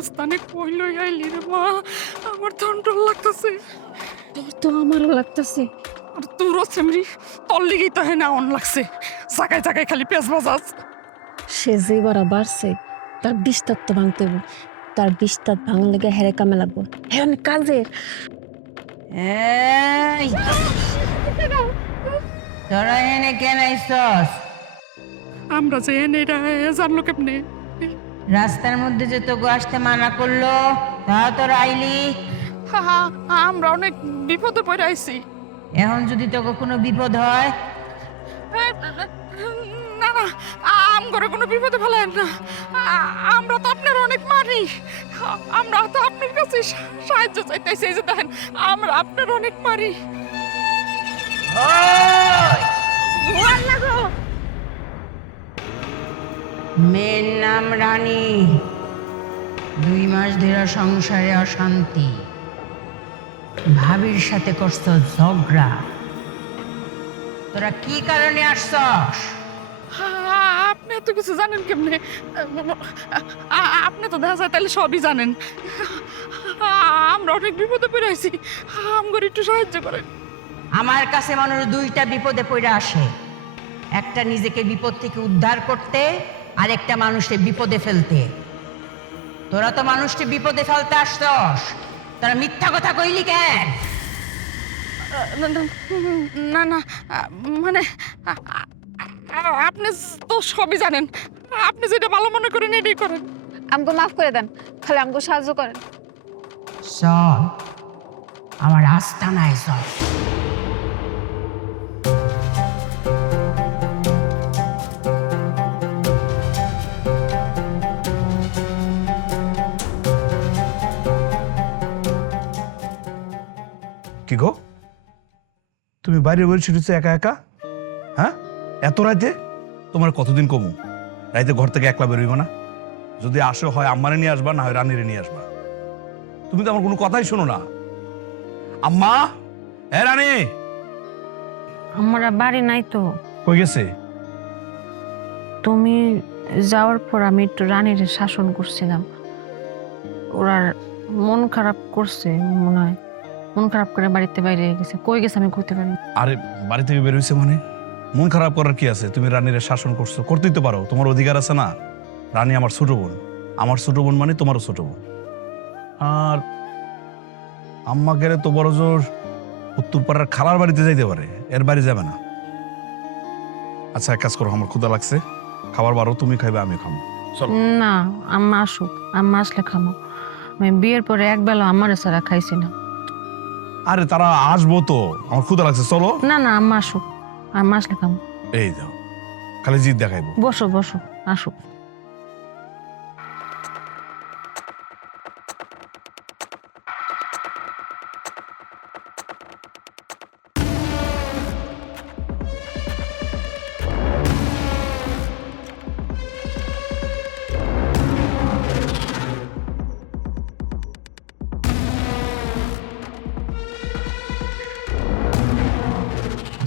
রাজস্থানে কই লই আইলি রে মা, আমার ঠনঠন লাগতেছে। তো আমারও লাগতেছে। আর তোরও সেমরি, তোর লিগেই তো হেনা অন লাগছে, জায়গায় জায়গায় খালি পেঁচ বাজাস। সে যে বারা বাড়ছে তার বিস্তার তো ভাঙতে হবে। তার বিস্তার ভাঙার লেগে হেরে কামে লাগবো। হ্যাঁ অনেক কাজের। এই তোরা এনে কেন আইসস? আমরা যে এটা জানলো কেমনে? রাস্তার মধ্যে যে তোকে আসতে মানা করলো, তা তোরা আইলি। হা হা, আমরা অনেক বিপদে পড়ে আইছি। এখন যদি তোকে কোনো বিপদ হয়, না না, আমগরে কোনো বিপদে ফেলেন না। আমরা তো আপনার অনেক মানি, আমরা তো আপনার কাছে সাহায্য চাইতেছি। এই যে দেখেন, আমরা আপনার অনেক মানি। মেয়ের নাম রানী, 2 মাস ধরে সংসারে অশান্তি, ভাবির সাথে করছ ঝগড়া। তোরা কি কারণে আসছস? আপনি এত কিছু জানেন কেমনে? আপনি তো দেখা যায় তাহলে সবই জানেন। আমরা অনেক বিপদে পড়ে আইছি, আমগরে একটু সাহায্য করেন। আমার কাছে মানুষ 2টা বিপদে পড়ে আসে, একটা নিজেকে বিপদ থেকে উদ্ধার করতে, আর একটা মানুষকে বিপদে ফেলতে। তোরা তো মানুষকে বিপদে ফেলতে আসছস, তোরা মিথ্যা কথা কইলি কেন? না না, মানে আপনি তো সবই জানেন, আপনি যেটা ভালো মনে করেন এটাই করেন। আমাকে মাফ করে দেন, খালি আমাকে সাহায্য করেন। চল আমার আস্তানায় চল। কি গো, তুমি বাইরে বলছো একা একা? হ্যাঁ, এত রাতে? তোমার কতদিন কমু রাইতে ঘর থেকে একলা বেরোইব না? যদি আসে হয় আম্মারে নিয়ে আসবা, না হয় রানীরে নিয়ে আসবা। তুমি তো আমার কোনো কথাই শোনো না। আম্মা, হ্যাঁ রানী আমরা বাড়ি নাই তো। কই গেছে? তুমি যাওয়ার পর আমি একটু রানীর শাসন করছিলাম। ওরা মন খারাপ করছে মনে হয়, মন খারাপ করে বাড়িতে বাইরে গেছে। কই গেছে আমি কইতে পারি না। আরে বাড়ি থেকে বেরোইছে মানে মন খারাপ করার কি আছে? তুমি রানীরে শাসন করছো, করতেই তো পারো, তোমার অধিকার আছে না? রানী আমার ছোট বোন, আমার ছোট বোন মানে তোমারও ছোট বোন। আর আম্মা গেলে তো বড় জোর উত্তরপাড়ার খালার বাড়িতে যাইতে পারে, এর বাড়ি যাবে না। আচ্ছা এক কাজ করো, আমার ক্ষুধা লাগছে, খাবার বারো, তুমি খাইবে আমি খাবো, চলো। না, আম্মা আসুক, আম্মা আসলে খামো। আমি বিয়ের পরে একবেলা আমার ছাড়া খাইছি না। আরে তারা আসবো তো, আমার ক্ষুধা লাগছে, চলো। না না, আম্মা আসুক, আম্মা আসলে খামো। এই যাও, খালি জিদ দেখাইবো। বসো বসো, আসুক।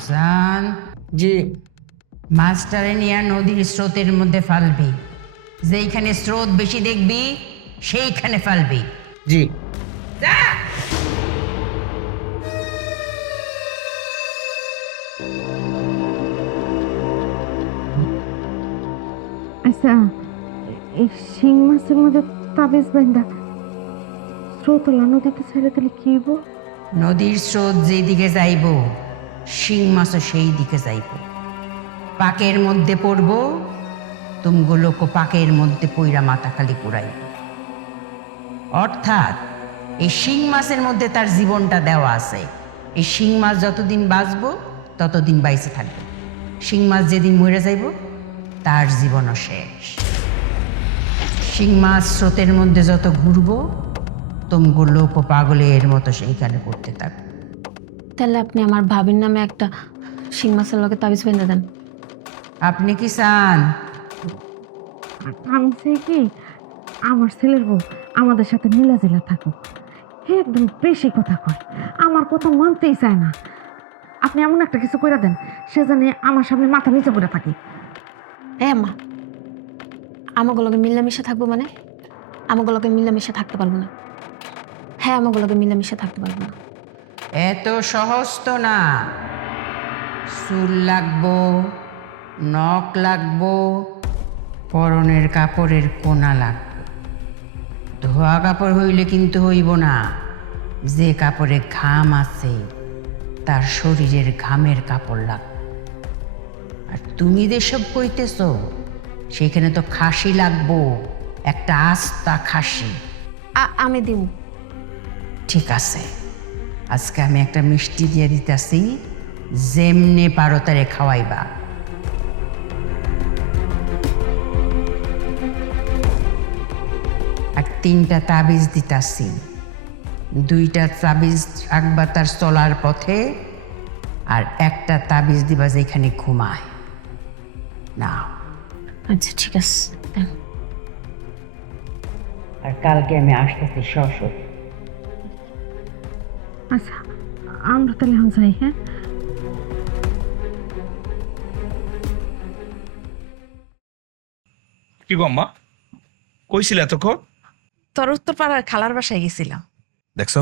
জান জি, মাস্টারে নিয়ে নদীর স্রোতের মধ্যে ফালবি, যেইখানে স্রোত বেশি দেখবি সেইখানে ফালবি। জি। আচ্ছা, এই শিং মাছের মধ্যে তাবিজ বান্ধা স্রোতলা নদীতে ছেড়ে দিলে কি হইব? নদীর স্রোত যেদিকে যাইব, শিং মাছও সেই দিকে যাইব। পাকের মধ্যে পড়ব, তুমগুলোকে পাকের মধ্যে পইরা মাথা খালি পুরাইব। অর্থাৎ এই শিং মাছের মধ্যে তার জীবনটা দেওয়া আছে। এই শিং মাছ যতদিন বাঁচবো ততদিন বাইসে থাকবে। শিং মাছ যেদিন মরে যাইব তার জীবনও শেষ। শিং মাছ স্রোতের মধ্যে যত ঘুরবো, তুমগুলোকে পাগলের মতো সেইখানে পড়তে থাকবে। তাহলে আপনি আমার ভাবির নামে একটা শিং মাছের লগে তাবিজ বেঁধে দেন। আপনি কি চান? আমি চাই কি আমার ছেলের বউ আমাদের সাথে মিলাজিলা থাকুক। হে একদম বেশি কথা কয়, আমার কথা মানতেই চায় না। আপনি এমন একটা কিছু করে দেন সে জানে আমার সামনে মাথা নিচে পড়ে থাকি। এ আম্মা, আমাকে লগে মিলামিশা থাকবো মানে? আমাগুলোকে মিলামিশে থাকতে পারবো না। হ্যাঁ, আমাগুলোকে মিলামিশে থাকতে পারবো না। এত সহজ তো না। চুল লাগবো, নখ লাগবো, পরনের কাপড়ের কোনা লাগবো। ধোয়া কাপড় হইলে কিন্তু হইব না। যে কাপড়ে ঘাম আছে তার শরীরের ঘামের কাপড় লাগবে। আর তুমি যেসব কইতেছ সেখানে তো খাসি লাগবো, একটা আস্তা খাসি। আমি দিব। ঠিক আছে, আজকে আমি একটা মিষ্টি দিয়ে দিতেছি, যেমনে পারো তারে খাওয়াইবা। আর 3টা তাবিজ দিতাছি, 2টা তাবিজ রাখবা তার চলার পথে, আর একটা তাবিজ দিবা যেখানে ঘুমায় না। আচ্ছা ঠিক আছে, দেন। আর কালকে আমি আসতেছি শ্বশুর। আচ্ছা, আমরা তাহলে এখন যাই। হ্যাঁ, কি গো আম্মা, কইছিলে এতক্ষণ? তোর উত্তরপাড়ার খালার বাসায় গেছিলাম। দেখছো,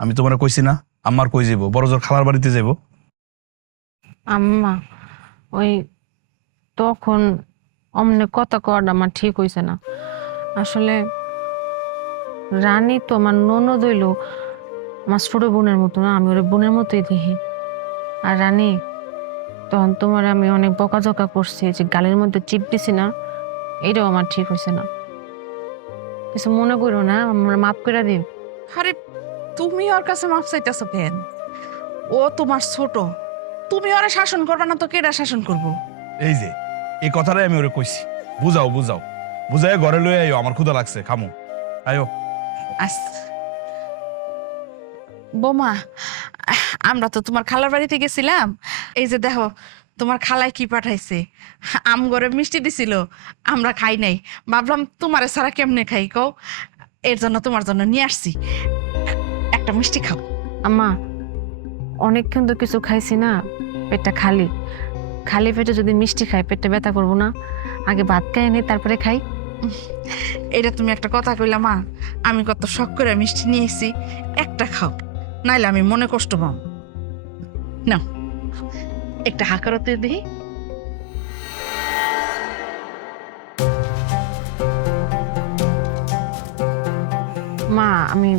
আমি তোমার কইছি না আম্মার কই যাবো, বড় জোর খালার বাড়িতে যাবো। আম্মা ওই তখন অমনে কথা কওয়াটা আমার ঠিক হইছে না। আসলে রানী তো আমার ননদ হইল আমার ছোট বোনের মতো না, আমি ওর বোনের মতোই দেখি। আর রানী, তখন তোমার আমি অনেক বকাঝকা করছি, যে গালের মধ্যে চিপ দিছি না, এটাও আমার ঠিক হয়েছে না। কিছু মনে করো না, আমার মাফ করে দিও। আরে তুমি ওর কাছে মাপ চাইতেছো কেন? ও তোমার ছোট, তুমি ওরা শাসন করবে না তো কেডা শাসন করবো? এই যে এই কথাটাই আমি ওরে কইছি, বুঝাও বুঝাও, বুঝাই ঘরে লয়ে আইও, আমার ক্ষুধা লাগছে, খামো আয়ো। বোমা, আমরা তো তোমার খালার বাড়িতে গেছিলাম। এই যে দেখো তোমার খালায় কি পাঠাইছে, আম ঘরে মিষ্টি দিছিল, আমরা খাই নাই। ভাবলাম তোমারে ছাড়া কেমনে খাই কও, এর জন্য তোমার জন্য নিয়ে আসছি, একটা মিষ্টি খাও। আম্মা, অনেকক্ষণ তো কিছু খাইছি না, পেটটা খালি। খালি পেটে যদি মিষ্টি খাই পেটটা ব্যথা করবো না? আগে ভাত খাই নি, তারপরে খাই। এটা তুমি একটা কথা কইলা মা, আমি কত শখ করে মিষ্টি নিয়ে এসেছি, একটা খাও, নাইলে আমি মনে কষ্ট পাম। না, একটা হাকারতে দিই। মা, আমি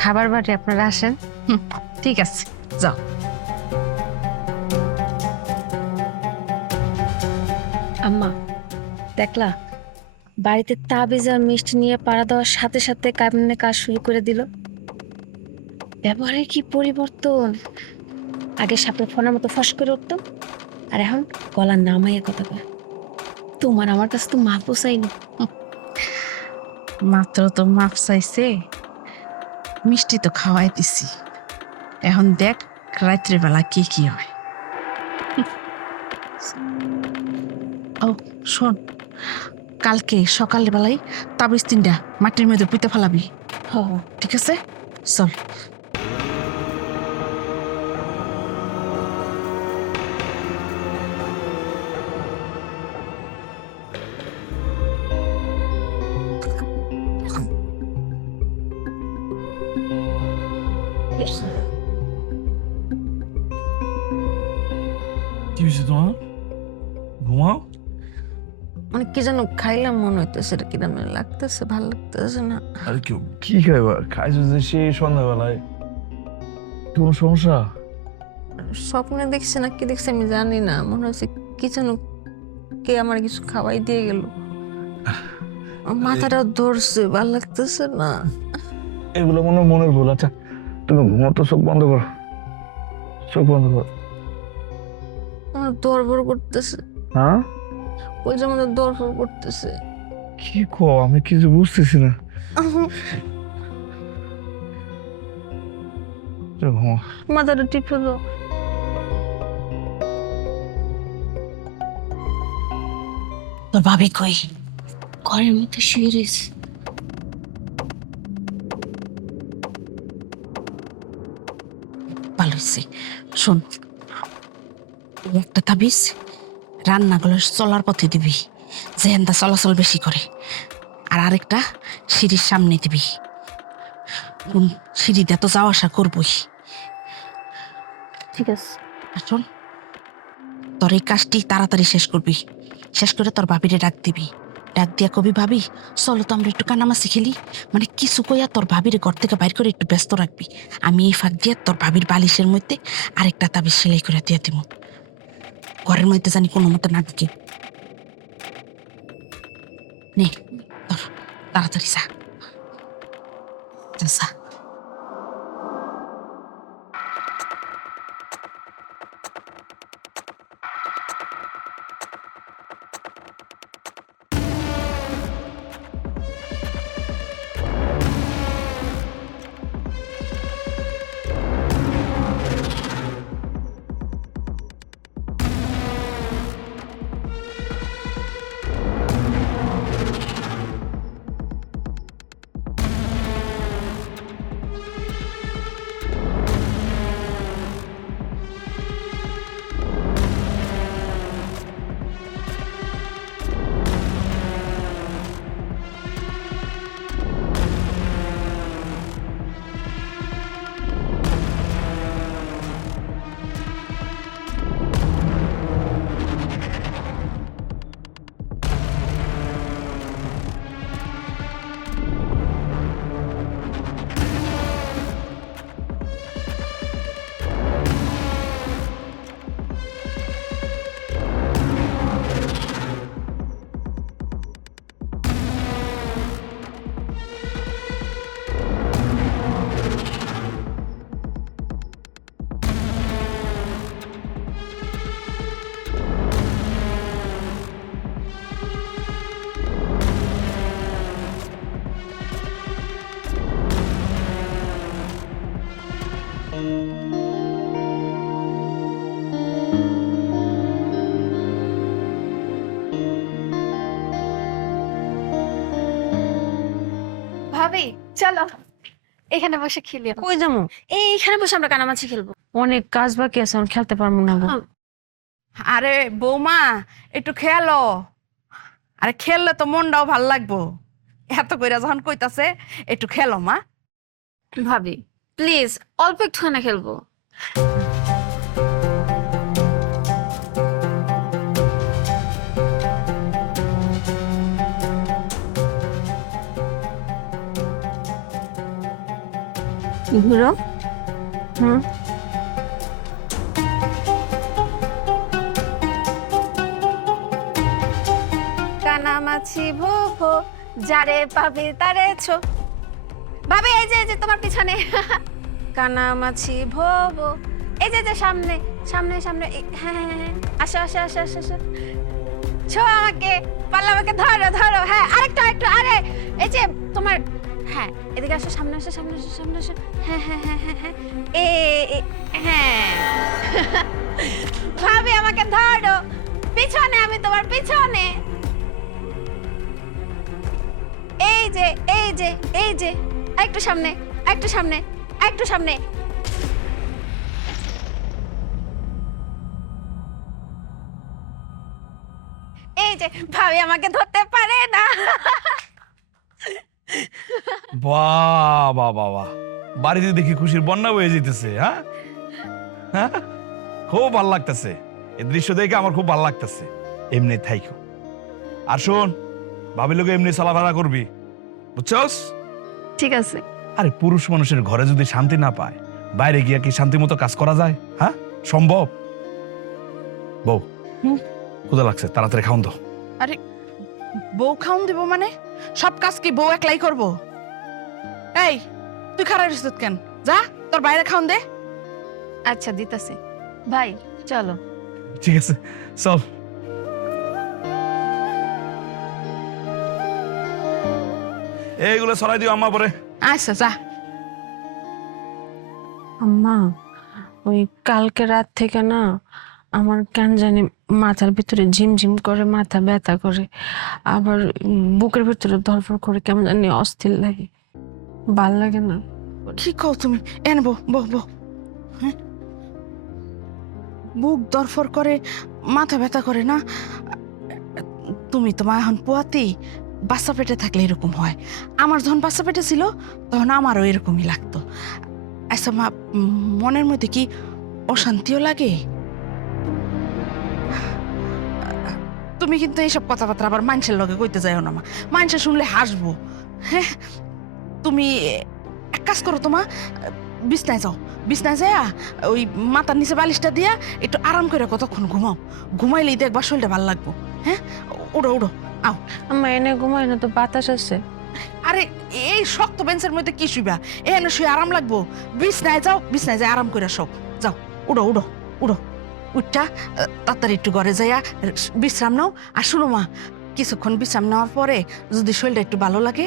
খাবার বাড়ি, আপনারা আসেন। ঠিক আছে, যাও। আম্মা, দেখলা বাড়িতে তাবিজ আর মিষ্টি নিয়ে পাড়া দেওয়ার সাথে সাথে কেমনে কাজ শুরু করে দিল। ব্যবহারের কি পরিবর্তন! আগে সাপের ফোনের মতো ফস করে উঠতাম, আর এখন গলার নামাইয়া কথা কয়। তোমার আমার কাছে তো মাপও চাইনি। মাত্র তো মাপ চাইছে, মিষ্টি তো খাওয়াই দিছি, এখন দেখ রাত্রে বেলা কি কি হয়। ও শোন, কালকে সকাল বেলায় তাবিজ 3টা মাটির মধ্যে পুঁতে ফেলাবি, হ হ। ঠিক আছে? চল। কি হয়েছে তোমার? ঘুমাও। মানে কি যেন খাইলাম মনে হইতেছে, এটা কিরম লাগতেছে, ভালো লাগতেছে না। আরে কেউ কি খাইবা? খাইছো যে সেই সন্ধ্যাবেলায়, কোনো সমস্যা? স্বপ্নে দেখছে না কি দেখছে আমি জানি না, মনে হচ্ছে কি যেন কে আমার কিছু খাওয়াই দিয়ে গেল, মাথাটা ধরছে, ভালো লাগতেছে না। এগুলো মনে হয় মনের ভুল। আচ্ছা তুমি ঘুমাও তো, চোখ বন্ধ করো, চোখ বন্ধ করো। আমার দরবর করতেছে, হ্যাঁ ওই যে আমাদের দরবর করতেছে। কি কো? আমি কিছু বুঝতেছি না। ঘুমাও। মাথাটা টিপে দাও। তোর ভাবি কই? ঘরের মধ্যে শুয়ে রয়েছে। ভালো হয়েছে। শোন, এই একটা তাবিজ রান্নাগুলো চলার পথে দিবি, যেহেন্দা চলাচল বেশি করে, আর আরেকটা সিঁড়ির সামনে দিবি। কোন সিঁড়িতে তো যাওয়া আসা করবই। ঠিক আছে। আর শোন, তোর এই কাজটি তাড়াতাড়ি শেষ করবি। শেষ করে তোর ভাবিরে ডাক দিবি। ডাক দিয়া কবি, ভাবি চলো তো আমরা একটু কানামাছি খেলি। মানে কিছু কইয়া তোর ভাবিরে ঘর থেকে বাইর করে একটু ব্যস্ত রাখবি। আমি এই ফাঁক দিয়ে তোর ভাবির বালিশের মধ্যে আরেকটা তাবিজ সেলাই করে দিয়ে দিব। ঘরের মধ্যে জানি কোনো মতো না ঢুকে। নে তোর তাড়াতাড়ি যা, যা। ভাবি চলো এখানে বসে খেলি। কই যাবো? এইখানে বসে আমরা কানামাছি খেলবো। অনেক কাজ বাকি আছে, এখন খেলতে পারবো না গো। আরে বৌমা একটু খেলো। আরে খেললে তো মনটাও ভাল লাগবো। এত কইরা যখন কইতাছে একটু খেলো মা। ভাবি প্লিজ অল্প একটুখানি খেলবো। ঘুরো। হুম, কানামাছি ভো ভো যারে পাবে তারে ছো। ভাবি এই যে তোমার পিছনে কানামাছি ভো ভো। এই যে সামনে সামনে সামনে হ্যাঁ আসো আসো আসো আসো আসো। ছো আমাকে, পারলে আমাকে ধরো ধরো। হ্যাঁ আরেকটু আরেকটু। আরে এই যে তোমার, হ্যাঁ এদিকে আসো, সামনে আসো সামনে আসো সামনে আসো। হ্যাঁ হ্যাঁ হ্যাঁ হ্যাঁ হ্যাঁ হ্যাঁ ভাবি আমাকে ধরো, পিছনে আমি তোমার পিছনে। এই যে এই যে এই যে একটু সামনে একটু সামনে একটু সামনে। এই যে ভাবি আমাকে ধরতে পারে না। বাহ বাহ বাহ বাহ, বাড়িতে দেখি খুশির বন্যা বয়ে যেতেছে। হ্যাঁ হ্যাঁ, খুব ভাল লাগতেছে এই দৃশ্য দেখে, আমার খুব ভাল লাগতেছে। এমনি থাইকো। আর শোন, ভাবির লোকে এমনি চলাফেরা করবি, বুঝছস? ঠিক আছে। আরে পুরুষ মানুষের ঘরে যদি শান্তি না পায়, বাইরে গিয়া কি শান্তি মতো কাজ করা যায়? হ্যাঁ সম্ভব? বউ ক্ষুধা লাগছে, তাড়াতাড়ি খাওন দাও। আরে বউ খাওন দিব মানে? সব কাজ কি বউ একলাই করবো? এই তুই খারাপ রিসুত কেন? যা তোর বাইরে খাওন দে। আচ্ছা দিতাছি। ভাই চলো। ঠিক আছে চল। এইগুলো ছড়াই দিও আম্মা পরে। আচ্ছা যা। আম্মা ওই কালকে রাত থেকে না আমার কেন জানি মাথার ভিতরে ঝিমঝিম করে, মাথা ব্যথা করে, আবার বুকের ভিতরে ধরফর করে, কেমন জানি অস্থির লাগে, ভাল লাগে না। কি কও তুমি? এন বো বো বো। হ্যাঁ বুক দরফর করে, মাথা ব্যথা করে না? তুমি তো মা এখন পোয়াতি, বাচ্চা পেটে থাকলে এরকম হয়। আমার যখন বাচ্চা পেটে ছিল তখন আমারও এরকমই লাগতো। আচ্ছা মা, মনের মধ্যে কি অশান্তিও লাগে? তুমি কিন্তু এইসব কথাবার্তা আবার মানুষের লগে কইতে যাও না মা, মানুষে শুনলে হাসবো। হ্যাঁ, তুমি এক কাজ করো, তোমা বিছনায় যাও, বিছনায় যায় ওই মাথার নিচে বালিশটা দিয়া একটু আরাম করে কতক্ষণ ঘুমাও। ঘুমাইলেই দেখবা শরীরটা ভালো লাগবো। হ্যাঁ, উড়ো উড়ো, আও। আম্মা এনে ঘুমাই না তো, বাতাস আছে। আরে এই শক্ত বেঞ্চের মধ্যে কি শুইবা? এখানে শুয়ে আরাম লাগবো। বিছনায় যাও, বিছনায় যায় আরাম করে শোক। যাও, উড়ো উড়ো উড়ো, উঠটা তাড়াতাড়ি একটু ঘরে যাইয়া বিশ্রাম নাও। আর শুনো মা, কিছুক্ষণ বিশ্রাম নেওয়ার পরে যদি শরীরটা একটু ভালো লাগে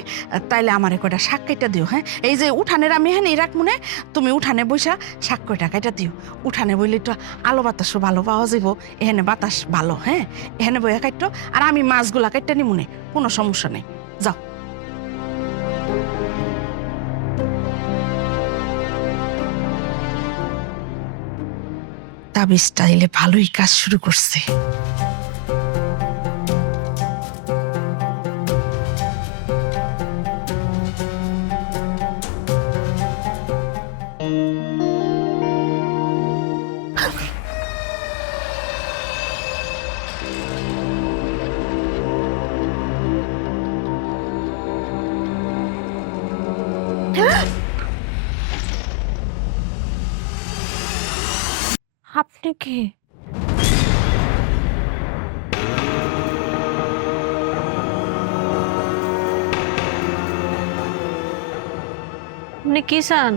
তাইলে আমার কয়টা শাক কেটে দিও। হ্যাঁ, এই যে উঠানের আমি হ্যাঁ রাখ মনে, তুমি উঠানে বইসা শাক কয়টা কেটে দিও। উঠানে বইলে একটু আলো বাতাসও ভালো পাওয়া যাইব, এখানে বাতাস ভালো। হ্যাঁ, এখানে বইয়া কাটতো, আর আমি মাছগুলা কেটে নি মনে, কোনো সমস্যা নেই। যাও। তাবিজটা এলে ভালোই কাজ শুরু করছে। আপনি কি? আপনি কি চান?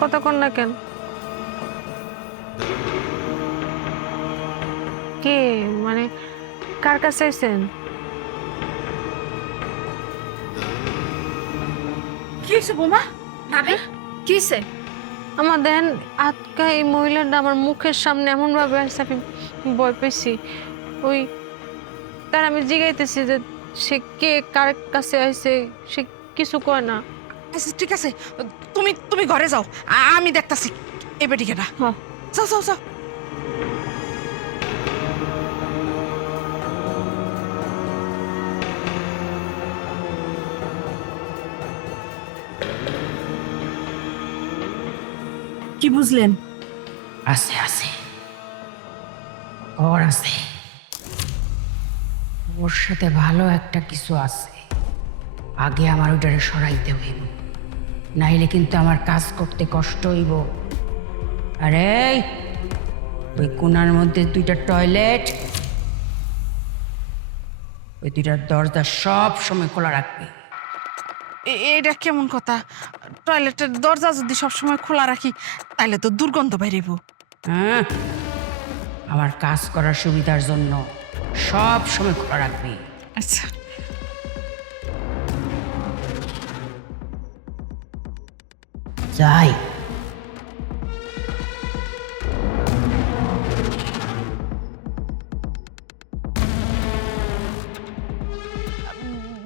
কথা কন না কেন? কে মানে কার কাছে আইছেন? কি হয়েছে বোমা? ভাবি কিসে? আমার দেন আজকা এই মহিলাটা আমার মুখের সামনে এমন ভাবে আসছে, আমি ভয় পেয়েছি। ওই তার আমি জিগাইতেছি যে সে কে, কার কাছে আইছে, সে কিছু কয় না। আচ্ছা ঠিক আছে, তুমি তুমি ঘরে যাও, আমি দেখতাছি এই বেটিকেটা। হ্যাঁ। যাও যাও যাও। কি বুঝলেন? আছে আছে, ওর আছে, ওর সাথে ভালো একটা কিছু আছে। আগে আমার ওইটারে সরাইতে হইব, নাইলে কিন্তু আমার কাজ করতে কষ্ট হইব। আরে ওই কোণার মধ্যে দুইটা টয়লেট, ওই দুইটার দরজা সব সময় খোলা রাখবে। এটা কেমন কথা? টয়লেটের দরজা যদি সবসময় খোলা রাখি তাহলে তো দুর্গন্ধ বাইরেব। হ্যাঁ, আমার কাজ করার সুবিধার জন্য সব সময় খোলা রাখবি। আচ্ছা। যাই।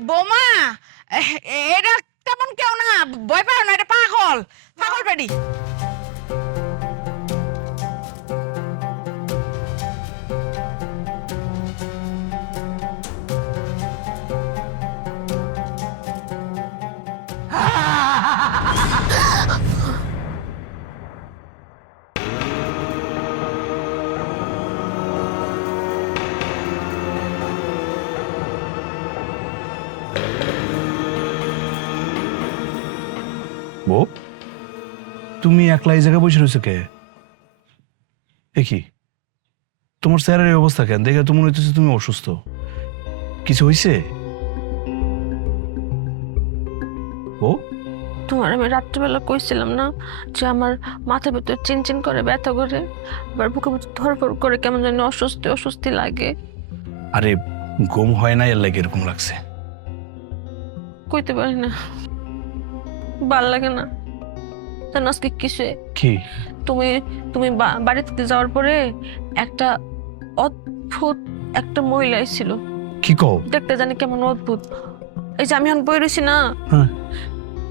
বোমা, এটা তেমন কেউ না, ভয় পাও না, এটা পাগল, পাগল বেডি। বউ, তুমি একলা এই জায়গায় বসে রয়েছো কে? এ কি তোমার চেহারার এই অবস্থা কেন? দেখে তো মনে হইতেছে তুমি অসুস্থ। কিছু হয়েছে? ও তোমার আমি রাত্রিবেলা কইছিলাম না যে আমার মাথার ভিতর চিনচিন করে, ব্যথা করে, আবার বুকে ভিতর ধরফর করে, কেমন যেন অস্বস্তি অস্বস্তি লাগে। আরে ঘুম হয় না, এর লাগে এরকম লাগছে। কইতে পারি না, ভাল লাগে না। জানো আজকে কিসে? কি? তুমি তুমি বাড়ি থেকে যাওয়ার পরে একটা অদ্ভুত একটা মহিলা ছিল। কি কও? দেখতে জানি কেমন অদ্ভুত। এই যে আমি এখন বই রয়েছি না, হ্যাঁ।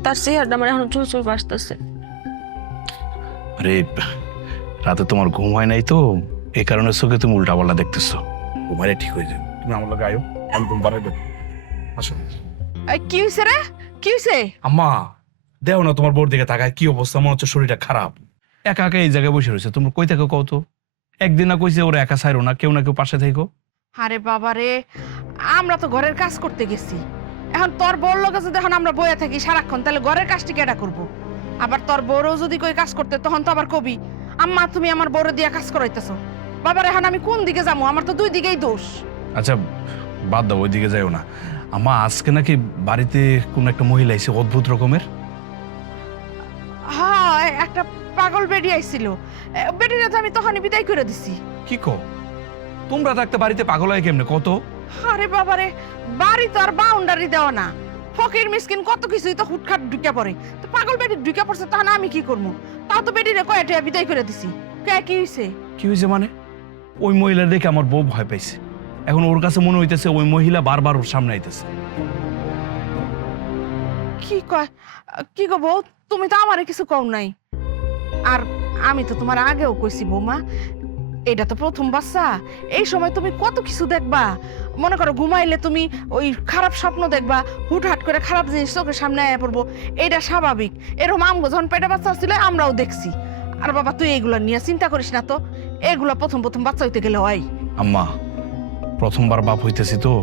তার চেহারাটা আমার এখন চোখ চোখ আসতেছে। আরে রাতে তোমার ঘুম হয় নাই তো, এই কারণে চোখে তুমি উল্টাপাল্টা দেখতেছো। ঘুমাইলে ঠিক হয়ে যাবে। তুমি আমার লগে আয়ো, আমি ঘুম বাড়াই দেবো। আসো। এই, কি হয়েছে রে? কি হয়েছে? আম্মা দেও না, তোমার বোর দিকে তাকায় কি অবস্থা, মনে হচ্ছে শরীরটা খারাপ। একা একা এই জায়গায় বসে রয়েছে, তোমরা কই থেকে কও তো? একদিন না কইছে ওরা একা ছাইরো না, কেউ না কেউ পাশে থাকো। আরে বাবা রে, আমরা তো ঘরের কাজ করতে গেছি। এখন তোর বউর লোকে যদি এখন আমরা বইয়া থাকি সারাক্ষণ, তাহলে ঘরের কাজটি কেডা করবো? আবার তোর বউরও যদি কই কাজ করতে, তখন তো আবার কবি আম্মা তুমি আমার বউরে দিয়া কাজ করাইতেছো। বাবার এখন আমি কোন দিকে যাবো? আমার তো দুই দিকেই দোষ। আচ্ছা বাদ দাও, ওই দিকে যাইও না। আম্মা আজকে নাকি বাড়িতে কোন একটা মহিলা এসে অদ্ভুত রকমের। হ্যাঁ, একটা পাগল বেডি আইছিল। বেডিটা তো আমি তখনই বিদায় করে দিছি। কি কো? তোমরা থাকতে বাড়িতে পাগল হয় কেমনে কত? আরে বাবারে, বাড়ি তো আর বাউন্ডারি দেওয়া না। ফকির মিসকিন কত কিছুই তো হুটখাট ঢুকে পড়ে। তো পাগল বেডি ঢুকে পড়ছে, তখন আমি কি করবো? তাও তো বেডিরে কয়টা বিদায় করে দিছি। কে কি হইছে? কি হয়েছে মানে? ওই মহিলা দেখে আমার বউ ভয় পাইছে। এখন ওর কাছে মনে হইতেছে ওই মহিলা বারবার ওর সামনে আইতেছে। কি কয়? কি গো বউ, তুমি তো আমারে কিছু কও নাই। আর আমি তো তোমার আগেও কইছি বৌমা, এটা তো প্রথম বাচ্চা। এই সময় তুমি কত কিছু দেখবা। মনে করো ঘুমাইলে তুমি ওই খারাপ স্বপ্ন দেখবা, হুটহাট করে খারাপ জিনিস চোখের সামনে আয়া পড়বো। এটা স্বাভাবিক। এরকম আমগো যখন পেটে বাচ্চা ছিল আমরাও দেখছি। আর বাবা তুই এইগুলা নিয়ে চিন্তা করিস না তো, এগুলা প্রথম প্রথম বাচ্চা হইতে গেলে হয়। আম্মা প্রথমবার বাপ হইতেছি তো,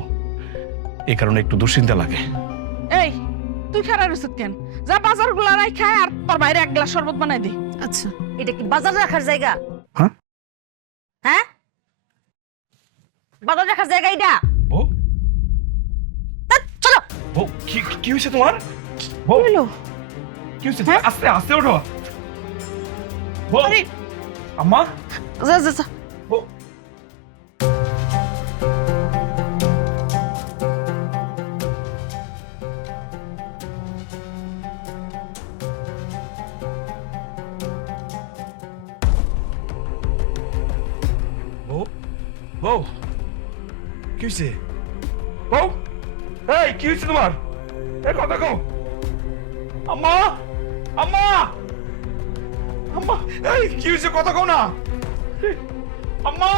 এই কারণে একটু দুশ্চিন্তা লাগে। এই তুই খারাপ রসুদ কেন? যা বাজার গুলা রাই খায় আর তোর বাইরে এক গ্লাস শরবত বানাই দে। আচ্ছা, এটা কি বাজার রাখার জায়গা? হ্যাঁ? হ্যাঁ, বাজার রাখার জায়গা এটা? ও চলো। ও কি কি হইছে তোমার? বউ হইলো? কি হইছে? হ্যাঁ? আস্তে আস্তে ওঠো। বউ আরে আম্মা যা যা যা। বউ বউ বউ কি হইছে? বউ এই কি হইছে তোমার? এই কথা কও। আম্মা আম্মা আম্মা এই কি হইছে কথা কও না। আম্মা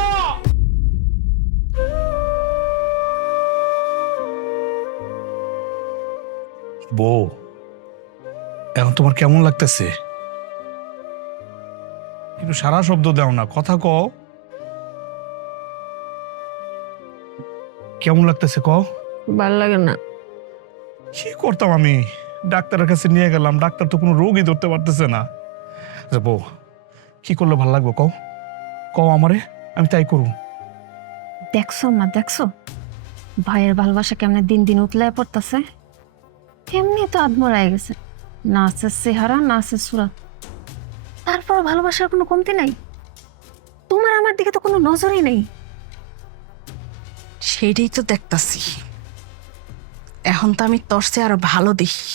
বউ এখন তোমার কেমন লাগতেছে? একটু সারা শব্দ দাও না, কথা কও। কেমন লাগতেছে কও? ভাল লাগে না। কি করতাম আমি? ডাক্তারের কাছে নিয়ে গেলাম, ডাক্তার তো কোনো রোগই ধরতে পারতেছে না। আচ্ছা বউ কি করলে ভাল লাগবে কও? কও আমারে, আমি তাই করব। দেখছো মা, দেখছো ভাইয়ের ভালোবাসা কেমনে দিন দিন উতলায় পড়তেছে। এমনি তো আদমরাই গেছে, না আছে চেহারা না আছে সুরাত, তারপর ভালোবাসার কোনো কমতি নাই। তোমার আমার দিকে তো কোনো নজরই নেই। সেটাই তো দেখতাছি। এখন তো আমি তোর চেয়ে আরো ভালো দেখি।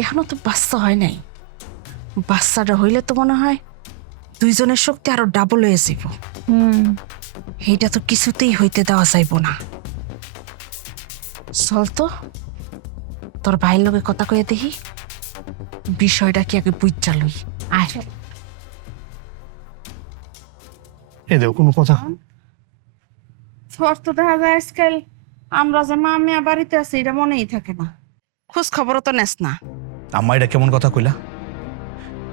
এখনো তো বাচ্চা হয় নাই। বাচ্চাটা হইলে তো মনে হয় দুইজনের শক্তি আরো ডাবল হয়ে যাব। এইটা তো কিছুতেই হইতে দেওয়া যাইব না। চল তো তোর ভাইয়ের লগে কথা কয়ে দেখি, বিষয়টা কি আগে বুঝা লই। আয় এ দেও কোনো কথা। তোর তো দেখা যায় আজকাল আমরা যে মা মেয়া বাড়িতে আছি এটা মনেই থাকে না, খোঁজ খবরও তো নেস না। আম্মা এটা কেমন কথা কইলা?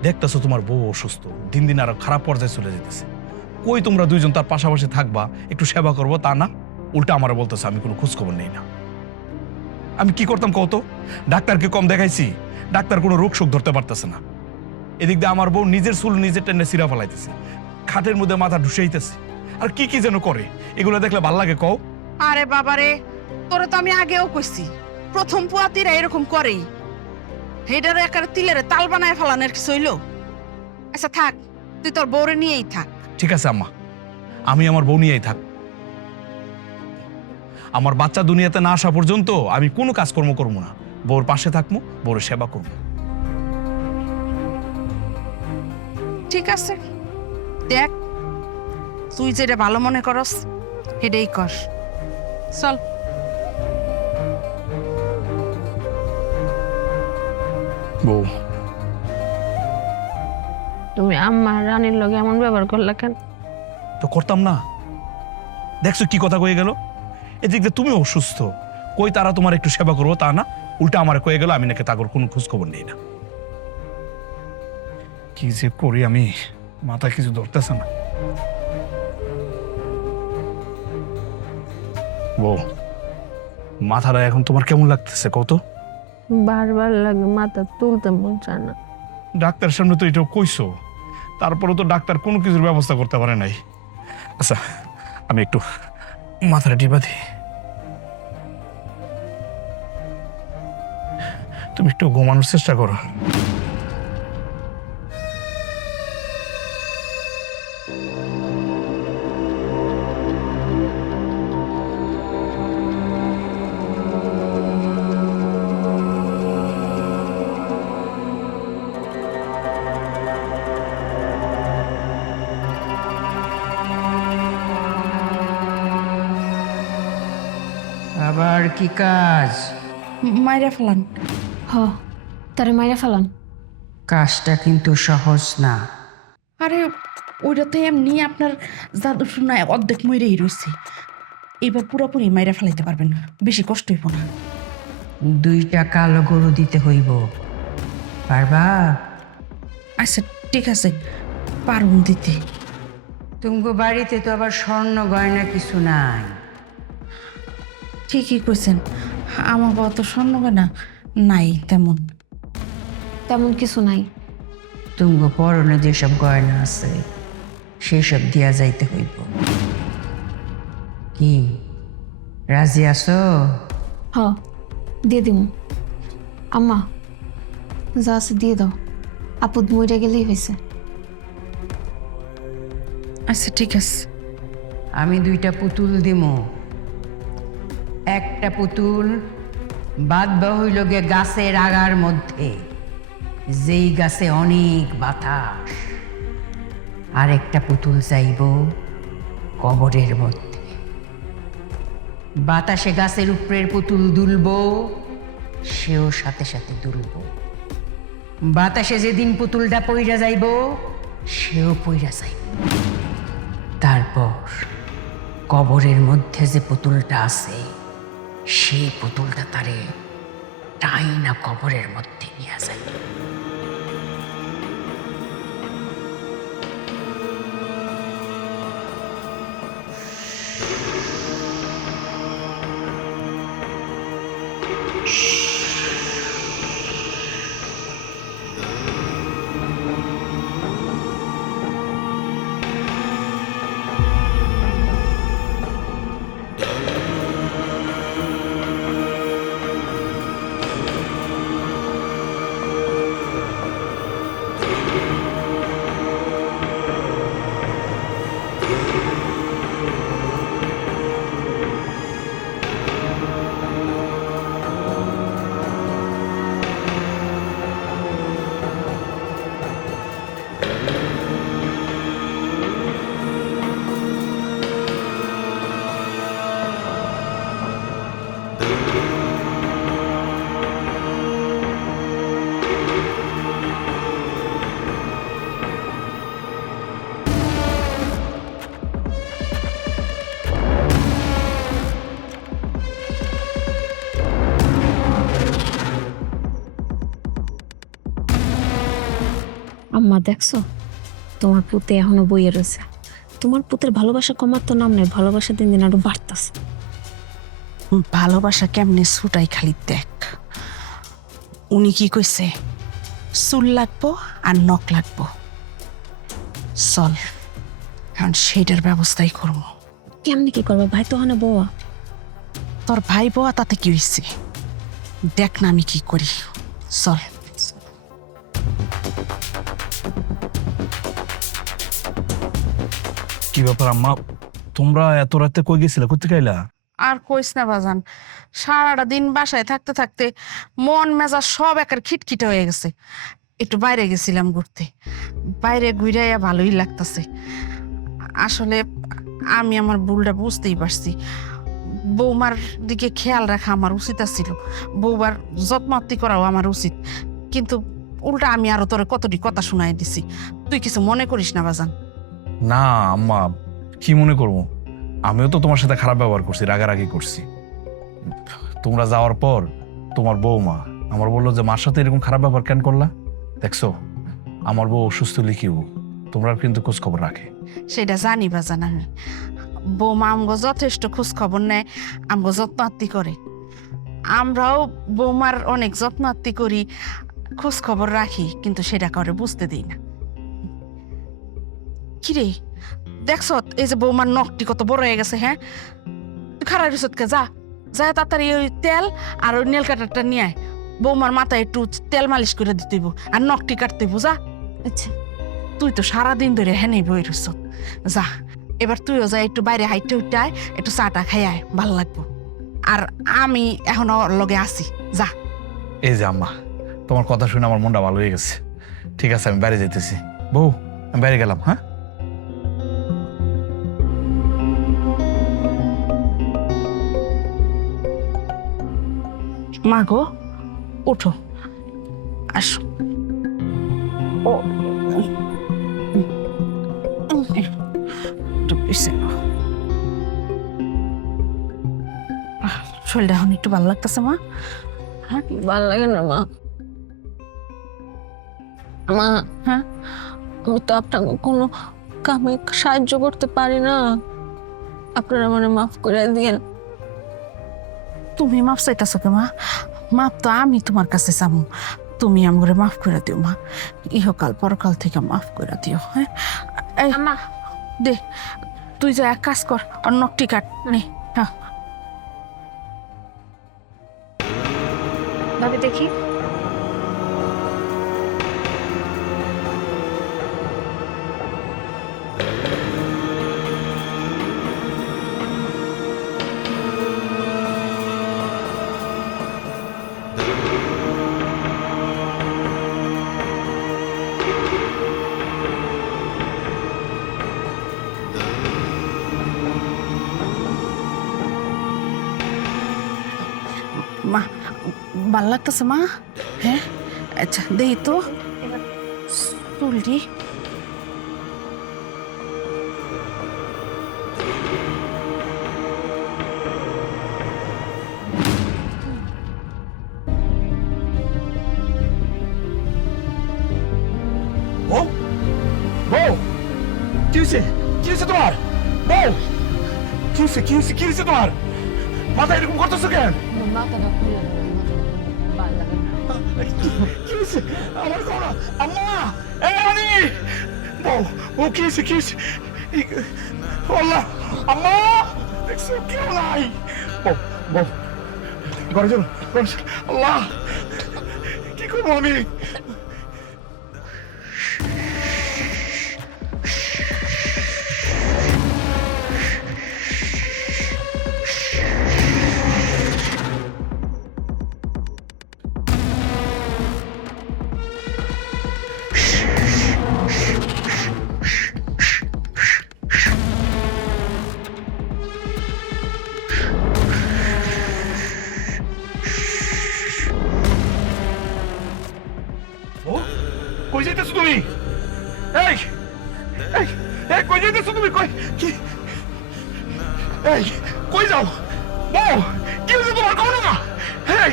দেখতেছো তোমার বউ অসুস্থ, দিন দিন আরো খারাপ পর্যায়ে চলে যেতেছে। কই তোমরা দুইজন তার পাশাপাশি থাকবা, একটু সেবা করবো, তা না উল্টা আমারে বলতেছে আমি কোনো খোঁজ খবর নেই না। আমি কি করতাম কত? ডাক্তারকে কম দেখাইছি, ডাক্তার কোনো রোগ শোক ধরতে পারতেছে না। এদিক দিয়ে আমার বউ নিজের চুল নিজের টেনে সিরা ফেলাইতেছে, খাটের মধ্যে মাথা ঢুসাইতেছে, আর কি কি যেন করে। এগুলো দেখলে ভাল লাগে কও? আরে বাবারে, তোরে তো আমি আগেও কইছি প্রথম পুয়াতিরা এরকম করেই। হেডারে একারে তিলের তাল বানায় ফেলানোর কিছু হইলো? আচ্ছা থাক, তুই তোর বউরে নিয়েই থাক। ঠিক আছে আম্মা, আমি আমার বউ নিয়েই থাক। আমার বাচ্চা দুনিয়াতে না আসা পর্যন্ত আমি কোনো কাজকর্ম করবো না, বউর পাশে থাকবো, বউর সেবা করবো। ঠিক আছে, দেখ তুই যেটা ভালো মনে করস সেটাই কর। চল। বউ তুমি আম্মা রানীর লগে এমন ব্যবহার করলা কেন? তো করতাম না? দেখছো কি কথা কয়ে গেল। এদিক দিয়ে তুমি অসুস্থ, কই তারা তোমার একটু সেবা করবো তা না, উল্টা আমার কয়ে গেল আমি নাকি তাগর কোনো খোঁজ খবর নেই না। কি যে করি আমি, মাথা কিছু ধরতেছে না। বউ, মাথাটা এখন তোমার কেমন লাগতেছে কত? বারবার লাগে, মাথা তুলতে মন চায় না। ডাক্তারের সামনে তো এটাও কইছো, তারপরে তো ডাক্তার কোনো কিছুর ব্যবস্থা করতে পারে নাই। আচ্ছা, আমি একটু মাথাটা টিপা দিই, তুমি একটু ঘুমানোর চেষ্টা করো। আবার কি কাজ? মাইরা ফেলান। হ, তারে মাইরা ফেলান। কাজটা কিন্তু সহজ না। আরে ওইটা তো এমনি আপনার জাদু শোনায় অর্ধেক মরেই রয়েছে, এবার পুরোপুরি মাইরা ফেলাইতে পারবেন, বেশি কষ্ট হইব না। 2টা কালো গরু দিতে হইব, পারবা? আচ্ছা ঠিক আছে, পারুন দিতে। তুমগো বাড়িতে তো আবার স্বর্ণ গয়না কিছু নাই। ঠিকই কইছেন, আমার বাবা তো স্বর্ণ গয়না নাই তেমন। তেমন কিছু নাই। তুমগো পরনে যেসব গয়না আছে সেসব দিয়া যাইতে হইব। কি রাজি আছো? হ, দিয়ে দিমু। আম্মা, যা আছে দিয়ে দাও, আপদ মরে গেলেই হয়েছে। আচ্ছা ঠিক আছে। আমি 2টা পুতুল দিমু। একটা পুতুল বাঁধবা হইল গে গাছের আগার মধ্যে, যেই গাছে অনেক বাতাস। আর একটা পুতুল চাইব কবরের মধ্যে, বাতাসে গাছের উপরের পুতুল দুলব, সেও সাথে সাথে দুলব। বাতাসে যেদিন পুতুলটা পইরা যাইব, সেও পইরা যাইব। তারপর কবরের মধ্যে যে পুতুলটা আছে, সেই পুতুলটা তারে টাইনা কবরের মধ্যে নিয়ে যায়। আম্মা দেখছো, তোমার পুতে এখনো বইয়ে রয়েছে। তোমার পুতের ভালোবাসা কমার তো নাম নেই, ভালোবাসা দিন দিন আরো বাড়তাছে। ভালোবাসা কেমনে ছুটাই খালি দেখ। উনি কি কইছে, চুল লাগবো আর নখ লাগবো। চল এখন সেইটার ব্যবস্থাই করবো। কেমনি কি করবে? ভাই তো হানে বউয়া। তোর ভাই বোয়া তাতে কি হয়েছে, দেখ না আমি কি করি। চল। কি ব্যাপার আম্মা, তোমরা এত রাতে কই গেছিলে, কোথায় গেলা? আর কইস না বাজান, সারাটা দিন বাসায় থাকতে থাকতে মন মেজাজ সব একের খিটখিটে হয়ে গেছে। একটু বাইরে গেছিলাম ঘুরতে, বাইরে ঘুরাইয়া ভালোই লাগতেছে। আসলে আমি আমার ভুলটা বুঝতেই পারছি, বৌমার দিকে খেয়াল রাখা আমার উচিত ছিল, বৌমার যত্নআত্তি করাও আমার উচিত, কিন্তু উল্টা আমি আরো তোরে কতটি কথা শুনাই দিছি, তুই কিছু মনে করিস না বাজান। না আম্মা, কি মনে করবো? আমিও তো তোমার সাথে খারাপ ব্যবহার করছি, রাগারাগি করছি। তোমরা যাওয়ার পর তোমার বৌমা আমার বললো যে মার সাথে এরকম খারাপ ব্যবহার কেন করলা? দেখছো, আমার বউ অসুস্থ লিখিও, তোমরা কিন্তু খোঁজ খবর রাখে। সেটা জানি বাজান আমি। বৌমা আমগো যথেষ্ট খোঁজ খবর নেয়, আমগো যত্ন আত্তি করে। আমরাও বৌমার অনেক যত্ন আত্তি করি, খোঁজ খবর রাখি, কিন্তু সেটা করে বুঝতে দিই না। কিরে দেখছ এই যে বৌমার নখটি কত বড় হয়ে গেছে? হ্যাঁ, তুই খারাপ রিসতকে যা যা তাড়াতাড়ি ওই তেল আর ওই নেল কাটারটা নিয়ে আয়, বৌমার মাথায় একটু তেল মালিশ করে দিতে হইব আর নখটি কাটতে হইব। যা। আচ্ছা তুই তো সারাদিন ধরে হ্যাঁ বই রইছ, যা এবার তুইও যা, একটু বাইরে হাইটে উঠতে আয়, একটু চাটা খাই আয়, ভালো লাগবো। আর আমি এখন ওর লগে আছি, যা। এই যে আম্মা, তোমার কথা শুনে আমার মনটা ভালো হয়ে গেছে। ঠিক আছে, আমি বাইরে যেতেছি। বউ, আমি বাইরে গেলাম। হ্যাঁ, মা গো, উঠো, আসো। একটু পিছিয়ে নাও। শরীরটা এখন একটু ভালো লাগতেছে মা? ভালো লাগে না মা। মা, হ্যাঁ, আমি তো আপনাকে কোনো কামে সাহায্য করতে পারি না, আপনারা মানে মাফ করে দিয়েন। তুমি মাফ চাইতেছো কে মা? মাফ তো আমি তোমার কাছে চামু, তুমি আমরে মাফ করে দিও মা, ইহকাল পরকাল থেকে মাফ করে দিও। হ্যাঁ, এই আম্মা দে, তুই যা এক কাজ কর, আর নখটি কাট নে। হ্যাঁ, ভাবি দেখি। মা ভাল লাগতেছে মা? হ্যাঁ, আচ্ছা দেখি তো চুলটি। বউ, বউ, কি হয়েছে? কি হয়েছে তোমার? বউ, কি হয়েছে? কি হয়েছে? কি হয়েছে তোমার? মাথা এরকম করতেছো কেন? মাথাটা খুলে ভালো লাগে না। কি হয়েছে? আমার করা আম্মা, এই রানী, বউ, বউ, কি হয়েছে? কি হয়েছে? আল্লাহ, আম্মা, দেখছো কেউ নাই? বউ, বউ, ঘরে চলো, ঘরে চলো। আল্লাহ, কি করবো আমি? কই যাইতেছো তুমি? এই, এই, এই, কই যাইতেছো তুমি? কই, কি? এই, কই যাও? বউ, কি হয়েছে তোমার? কও না। এই,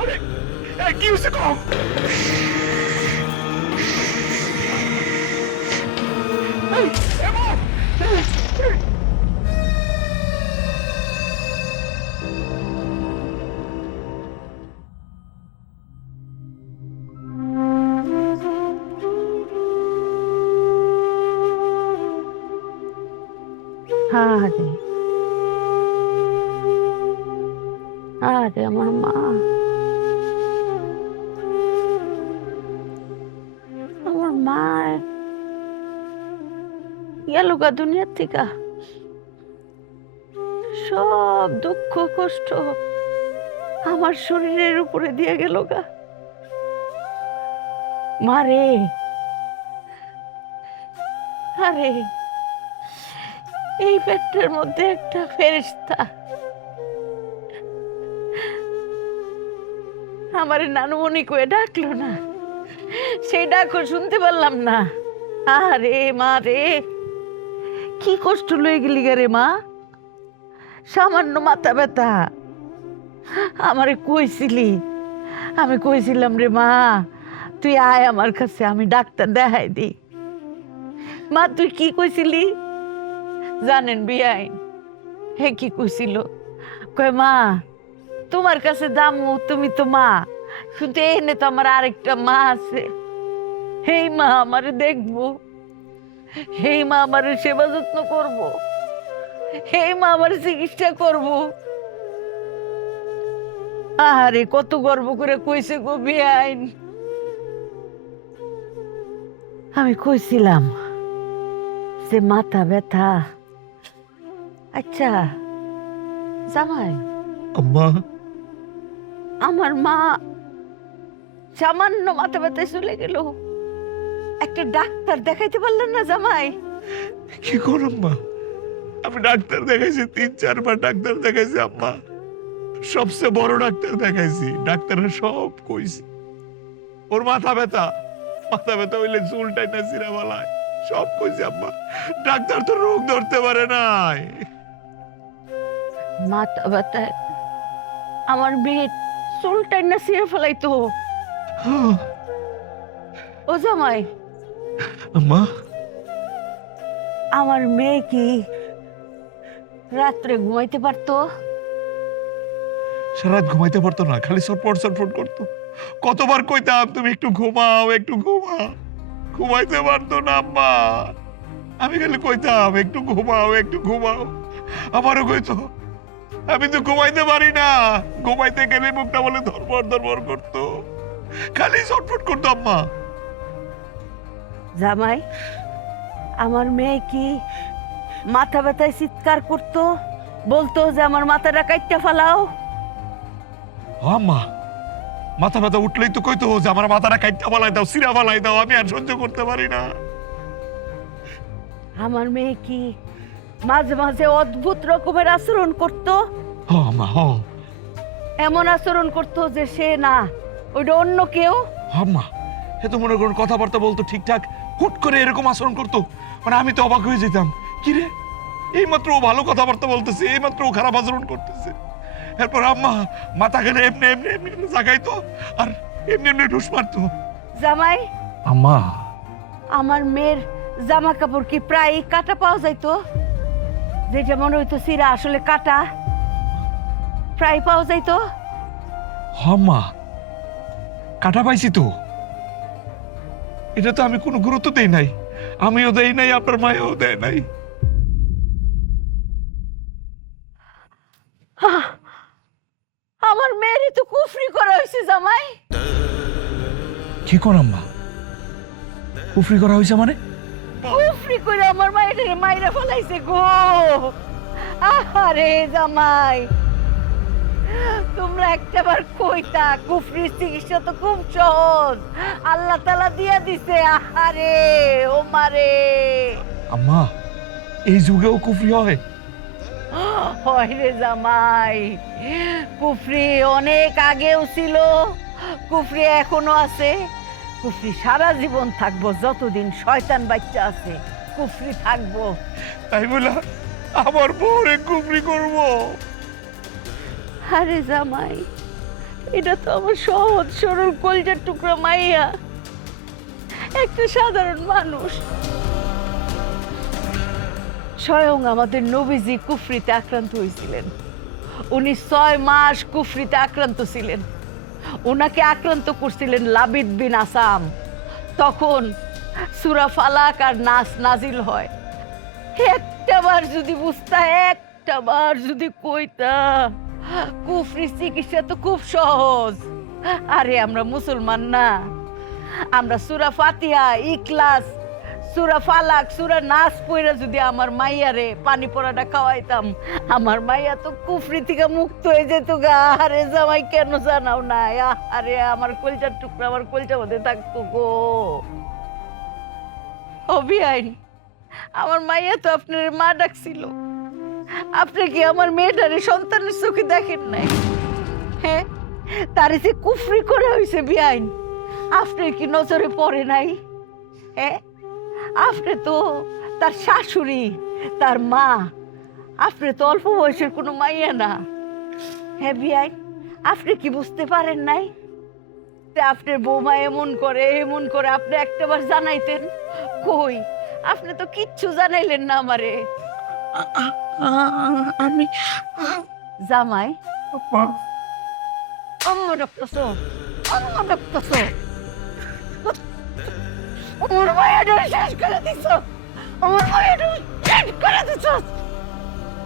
আরে, এই, কি হয়েছে কও? এই, এ বউ, এই, এই। আরে আরে আমার মা, আমার মা গেল গা দুনিয়ার থেকে। সব দুঃখ কষ্ট আমার শরীরের উপরে দিয়ে গেল গা। মারে, আরে এই পেটের মধ্যে একটা ফেরেশতা আমার নানুমণি কয়ে ডাকলো না, সেই ডাকও শুনতে পারলাম না। আরে মা রে, কি কষ্ট লয়ে গেলি রে মা, সামান্য মাথা ব্যথা, আমারে কইছিলি, আমি কইছিলাম রে মা তুই আয় আমার কাছে, আমি ডাক্তার দেখাই দিই। মা তুই কি কইছিলি জানেন বিয়াইন? হে কি কইছিল, কয় মা তোমার কাছে দামু, তুমি তো মা, কিন্তু এনে তো আমার আরেকটা মা আছে, হেই মা আমারে দেখবো, হেই মা আমারে সেবা যত্ন করবো, হেই মা আমার চিকিৎসা করবো। আরে কত গর্ব করে কইছে গো বিয়াইন। আমি কইছিলাম যে মাথা ব্যথা। আচ্ছা জামাই, আম্মা, আমার মা সামান্য মাথা ব্যথায় চলে গেল, একটা ডাক্তার দেখাইতে পারলেন না জামাই? কি করো আম্মা? আমি ডাক্তার দেখাইছি, 3-4 বার ডাক্তার দেখাইছি আম্মা, সবচেয়ে বড় ডাক্তার দেখাইছি, ডাক্তাররা সব কইছি ওর মাথা ব্যথা, মাথা ব্যথা হইলে চুলটাই না সিরা বলায়, সব কইছি আম্মা, ডাক্তার তো রোগ ধরতে পারে নাই। মাথা ব্যথায় আমার মেয়ে চুলটাই না ছিঁড়ে ফেলাইতো। ও জামাই, আম্মা, আমার মেয়ে কি রাত্রে ঘুমাইতে পারতো? সারাত ঘুমাইতে পারতো না, খালি ছটফট করতো। কতবার কইতাম তুমি একটু ঘুমাও, একটু ঘুমাও, ঘুমাইতে পারতো না আম্মা। আমি খালি কইতাম একটু ঘুমাও, একটু ঘুমাও, আমারও কইতো আমি তো ঘুমাইতে পারি না, ঘুমাইতে গেলে মুখটা বলে ধরবর করতো, খালি ছটফট করতো আম্মা। জামাই, আমার মেয়ে কি মাথা ব্যথায় চিৎকার করতো, বলতো যে আমার মাথাটা কাইটটা ফেলাও? আম্মা, মাথা ব্যথা উঠলেই তো কইতো যে আমার মাথাটা কাইটটা ফালাই দাও, সিরা ফালাই দাও, আমি আর সহ্য করতে পারি না। আমার মেয়ে কি মাঝে মাঝে অদ্ভুত রকমের আচরণ করতো? হ আম্মা, হ এমন আচরণ করতো যে সে না, ওইটা অন্য কেউ। আম্মা, এ তো মনে করুন কথাবার্তা বলতো ঠিকঠাক, হুট করে এরকম আচরণ করতো, মানে আমি তো অবাক হয়ে যেতাম, কি রে এইমাত্র ও ভালো কথাবার্তা বলতেছে, এইমাত্র ও খারাপ আচরণ করতেছে। এরপর আম্মা মাথা গেলে এমনি এমনি এমনি জাগাইতো আর এমনি এমনি ঢুস মারতো। জামাই, আম্মা, আমার মেয়ের জামা কাপড় কি প্রায় কাটা পাওয়া যাইতো? যেটা মনে হইতো সিরা আসলে কাটা, প্রায় পাওয়া যাইতো? আম্মা, কাটা পাইছি তো, এটা তো আমি কোনো গুরুত্ব দেই নাই, আমিও দেই নাই, আপনার মায়েও দেয় নাই। আমার মেয়েরই তো কুফরি করা হয়েছে জামাই। কি কর আম্মা? কুফরি করা হয়েছে মানে? কুফরি করে আমার মায়ের মাইরা ফেলাইছে গো। আরে জামাই, তোমরা একটাবার কইতা কুফরির চিকিৎসা তো খুব সহজ, আল্লাহ তাআলা দিয়া দিছে। আরে ও মারে, আম্মা, এই যুগেও কুফরি হয়? হয় রে জামাই, কুফরি অনেক আগেও ছিল, কুফরি এখনো আছে, কুফরি সারা জীবন থাকবো, যতদিন শয়তান বাচ্চা আছে কুফরি থাকবো। তাই বলে আমার বউরে কুফরি করবো? আরে জামাই, এটা তো আমার সহজ সরল কলজার টুকরা মাইয়া, একটা সাধারণ মানুষ। স্বয়ং আমাদের নবীজি কুফরিতে আক্রান্ত হয়েছিলেন, উনি 6 মাস কুফরিতে আক্রান্ত ছিলেন, ওনাকে আক্রান্ত করছিলেন লাবিদ বিন আসাম। তখন সূরা ফালাক আর নাস নাজিল হয়। একটাবার যদি বুঝতা, একটাবার যদি কইতা, কুফরির চিকিৎসা তো খুব সহজ। আরে আমরা মুসলমান না, আমরা সূরা ফাতিহা, ইখলাস, সূরা ফালাক, সূরা নাস পড়ে যদি আমার মাইয়ারে পানি পড়াটা খাওয়াইতাম, আমার মাইয়া তো কুফরি থেকে মুক্ত হয়ে যেত গা। আরে জামাই কেন জানাও না? আরে আমার কলজার টুকরা আমার কলজা মধ্যে থাকতো গো। ও বিআইন, আমার মাইয়া তো আপনার মা ডাকছিল। আপনি কি আমার মেয়েটারে সন্তানের চোখে দেখেন নাই? হ্যাঁ, তার যে কুফরি করে হয়েছে বিয়াইন, আপনার কি নজরে পড়ে নাই? হ্যাঁ, আপনি তো তার শাশুড়ি, তার মা, আপনি তো অল্প বয়সের কোনো মাইয়া না। হ্যাঁ বিয়াইন, আপনি কি বুঝতে পারেন নাই? আপনার বৌমা এমন করে আপনি একটাবার জানাইতেন। কই, আপনি তো কিচ্ছু জানাইলেন না আমারে। আমি জামাই অঙ্গ ডাকতেছ, আমার মায়ের শেষ করে দিছ, আমার মায়ের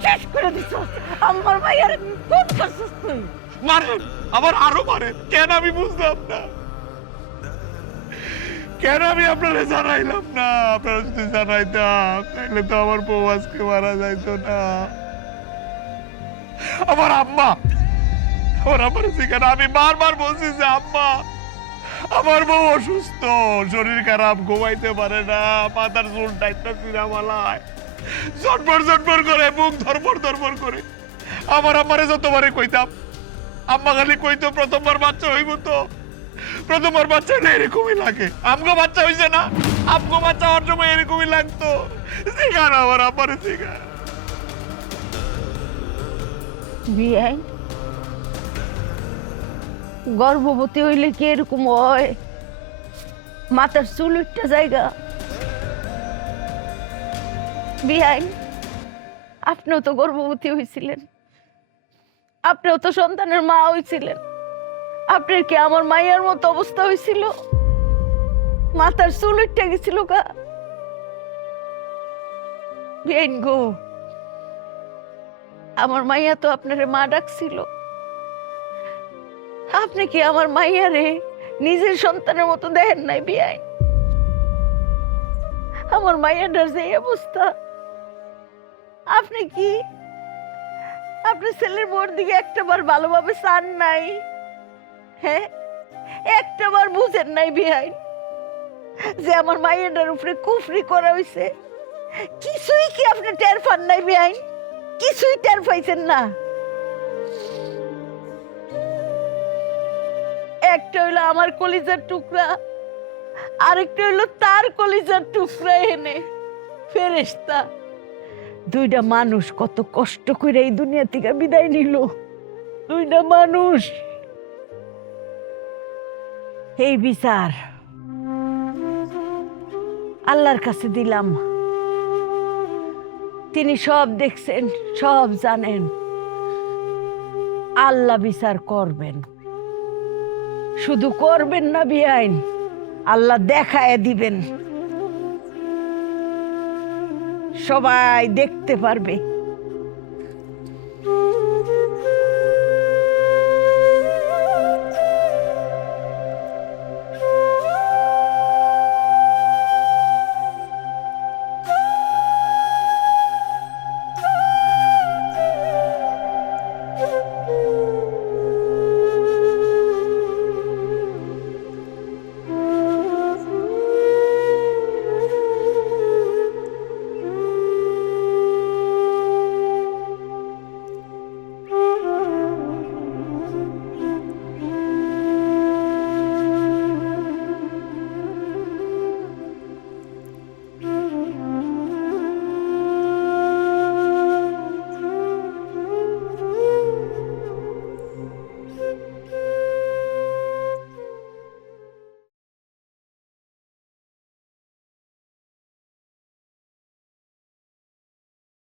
শেষ করে দিছ, আমার মায়ের কোন করছিস তুই? মারেন, আবার আরো মারেন। কেন আমি বুঝলাম না, কেন আমি আপনারা জানাইলাম না? আপনারা যদি জানাইতাম তাহলে তো আমার বউ আজকে মারা যাইতো না। আমার আম্মার সেখানে আমি বারবার বলছি যে আম্মা, আমার বউ অসুস্থ, শরীর খারাপ, ঘুমাইতে পারে না, মাথার চুল টাইটটা সিরামালায় জটপর করে, মুখ ধরপর করে। আমার আম্মারে যতবারে কইতাম, আম্মা খালি কইতো প্রথমবার বাচ্চা হইব তো, প্রথমবার বাচ্চা হইলে এরকমই লাগে। আমগো বাচ্চা হইছে না, আমগো বাচ্চা হওয়ার সময় এরকমই লাগতো। শিখান আমার আম্মারে, শিখান। বিয়াই, গর্ভবতী হইলে কি এরকম হয়? মাথার চুল একটা জায়গা। বিয়াই, আপনিও তো গর্ভবতী হয়েছিলেন, আপনিও তো সন্তানের মা হয়েছিলেন। আপনার কি আমার মায়ের মতো অবস্থা হয়েছিল? মাথার চুল উঠে গেছিল গা? বিয়াইন গো, আমার মাইয়া তো আপনার মা ডাকছিল। আপনি কি আমার মাইয়ারে নিজের সন্তানের মতো দেখেন নাই বিয়াই? আমার মাইয়াটার যে অবস্থা, আপনি কি আপনার ছেলের বউর দিকে একটাবার ভালোভাবে চান নাই? হ্যাঁ, একটাবার বুঝেন নাই বিয়াই যে আমার মাইয়াটার উপরে কুফরি করা হয়েছে? কিছুই কি আপনি টের পান নাই বিয়াই? কিছুই টের পাইছেন না? একটা হইলো আমার কলিজার টুকরা, আরেকটা হইলো তার কলিজার টুকরা, এনে ফেরেশতা। দুইটা মানুষ কত কষ্ট করে এই দুনিয়া থেকে বিদায় নিল। দুইটা মানুষ। এই বিচার আল্লাহর কাছে দিলাম। তিনি সব দেখছেন, সব জানেন। আল্লাহ বিচার করবেন। শুধু করবেন না বিয়াইন, আল্লাহ দেখায় দিবেন। সবাই দেখতে পারবে